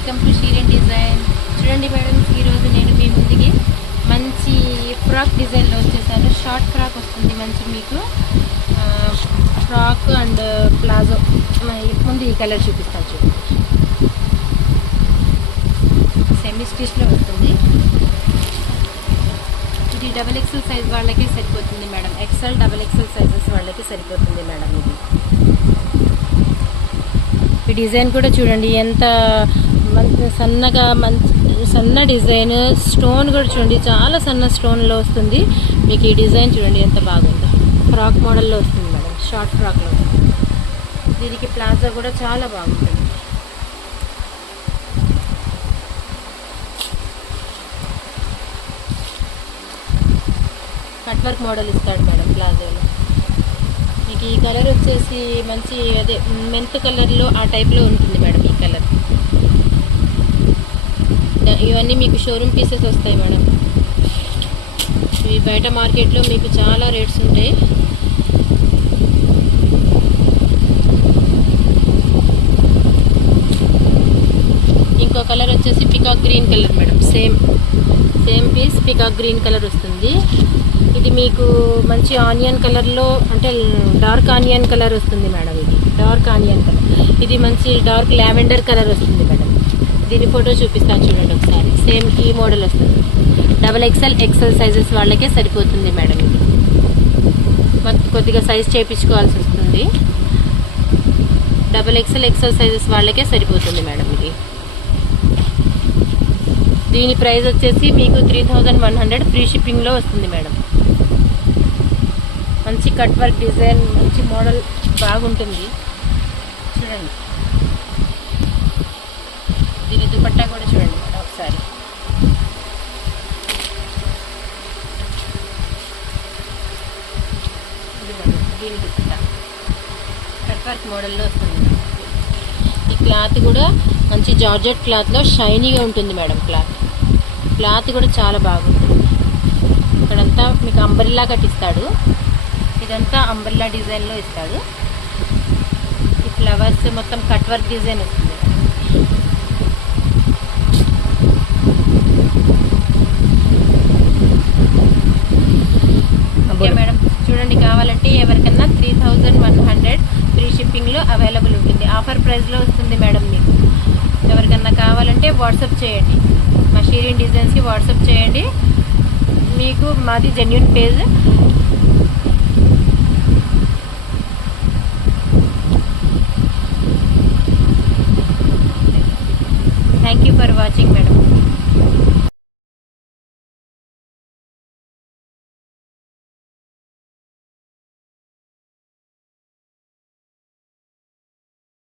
Welcome to Sheeren design. చూడండి madam, ఈరోజు నేను మీ ముందుకి మంచి ఫ్రాక్ డిజైన్లో వచ్చేసాను. షార్ట్ ఫ్రాక్ వస్తుంది మంచి మీకు ఫ్రాక్ అండ్ ప్లాజో. ముందు ఈ కలర్ చూపిస్తాను చూడండి. సెమీ స్టిచ్లో వస్తుంది. ఇది XXL సైజ్ వాళ్ళకి సరిపోతుంది మేడం. XL XXL సైజెస్ వాళ్ళకి సరిపోతుంది మేడం. ఇది ఈ డిజైన్ కూడా చూడండి ఎంత సన్నగా సన్న డిజైన్. స్టోన్ కూడా చూడండి చాలా సన్న స్టోన్లో వస్తుంది మీకు. ఈ డిజైన్ చూడండి ఎంత బాగుందో. ఫ్రాక్ మోడల్లో వస్తుంది మేడం, షార్ట్ ఫ్రాక్లో వస్తుంది. దీనికి ప్లాజా కూడా చాలా బాగుంటుంది. కట్ వర్క్ మోడల్ ఇస్తాడు మేడం ప్లాజోలో. మీకు ఈ కలర్ వచ్చేసి మంచి అదే మెంత్ కలర్లో ఆ టైప్లో ఉంటుంది మేడం ఈ కలర్. ఇవన్నీ మీకు షోరూమ్ పీసెస్ వస్తాయి మేడం. ఇవి బయట మార్కెట్లో మీకు చాలా రేట్స్ ఉంటాయి. ఇంకో కలర్ వచ్చేసి పికాక్ గ్రీన్ కలర్ మేడం. Same piece peacock green colour వస్తుంది. ఇది మీకు మంచి ఆనియన్ కలర్లో, అంటే డార్క్ ఆనియన్ కలర్ వస్తుంది మేడం. ఇది డార్క్ ఆనియన్ కలర్. ఇది మంచి డార్క్ లావెండర్ కలర్ వస్తుంది మేడం. దీని ఫోటో చూపిస్తాను చూడండి ఒకసారి. సేమ్ ఈ మోడల్ వస్తుంది. XXL XL సైజెస్ వాళ్ళకే సరిపోతుంది మేడం. ఇది కొద్దిగా సైజ్ చేయించుకోవాల్సి వస్తుంది. XXL XL సైజెస్ వాళ్ళకే సరిపోతుంది మేడం. ఇది దీని ప్రైస్ వచ్చేసి మీకు 3100 ఫ్రీ షిప్పింగ్లో వస్తుంది మేడం. మంచి కట్ వర్క్ డిజైన్, మంచి మోడల్ బాగుంటుంది చూడండి. దీని దుపట్టా కూడా చూడండి మేడం ఒకసారి. ఇది మేడం దీని దుపట్టా కట్ వర్క్ మోడల్లో వస్తుంది. ఈ క్లాత్ కూడా మంచి జార్జెట్ క్లాత్లో షైనీగా ఉంటుంది మేడం. క్లాత్ కూడా చాలా బాగుంటుంది. ఇక్కడంతా మీకు అంబ్రెల్లా కట్టిస్తాడు. ఇదంతా అంబ్రెల్లా డిజైన్లో ఇస్తాడు. ఈ ఫ్లవర్స్ మొత్తం కట్ వర్క్ డిజైన్ వస్తుంది. ఓకే మేడం, చూడండి. కావాలంటే ఎవరికన్నా 3100 ఫ్రీ షిప్పింగ్లో అవైలబుల్ ఉంటుంది. ఆఫర్ ప్రైస్లో వస్తుంది మేడం మీకు. ఎవరికన్నా కావాలంటే వాట్సాప్ చేయండి. మా షీరెన్ డిజైన్స్కి వాట్సాప్ చేయండి. మీకు మాది genuine page. Thank you for watching madam.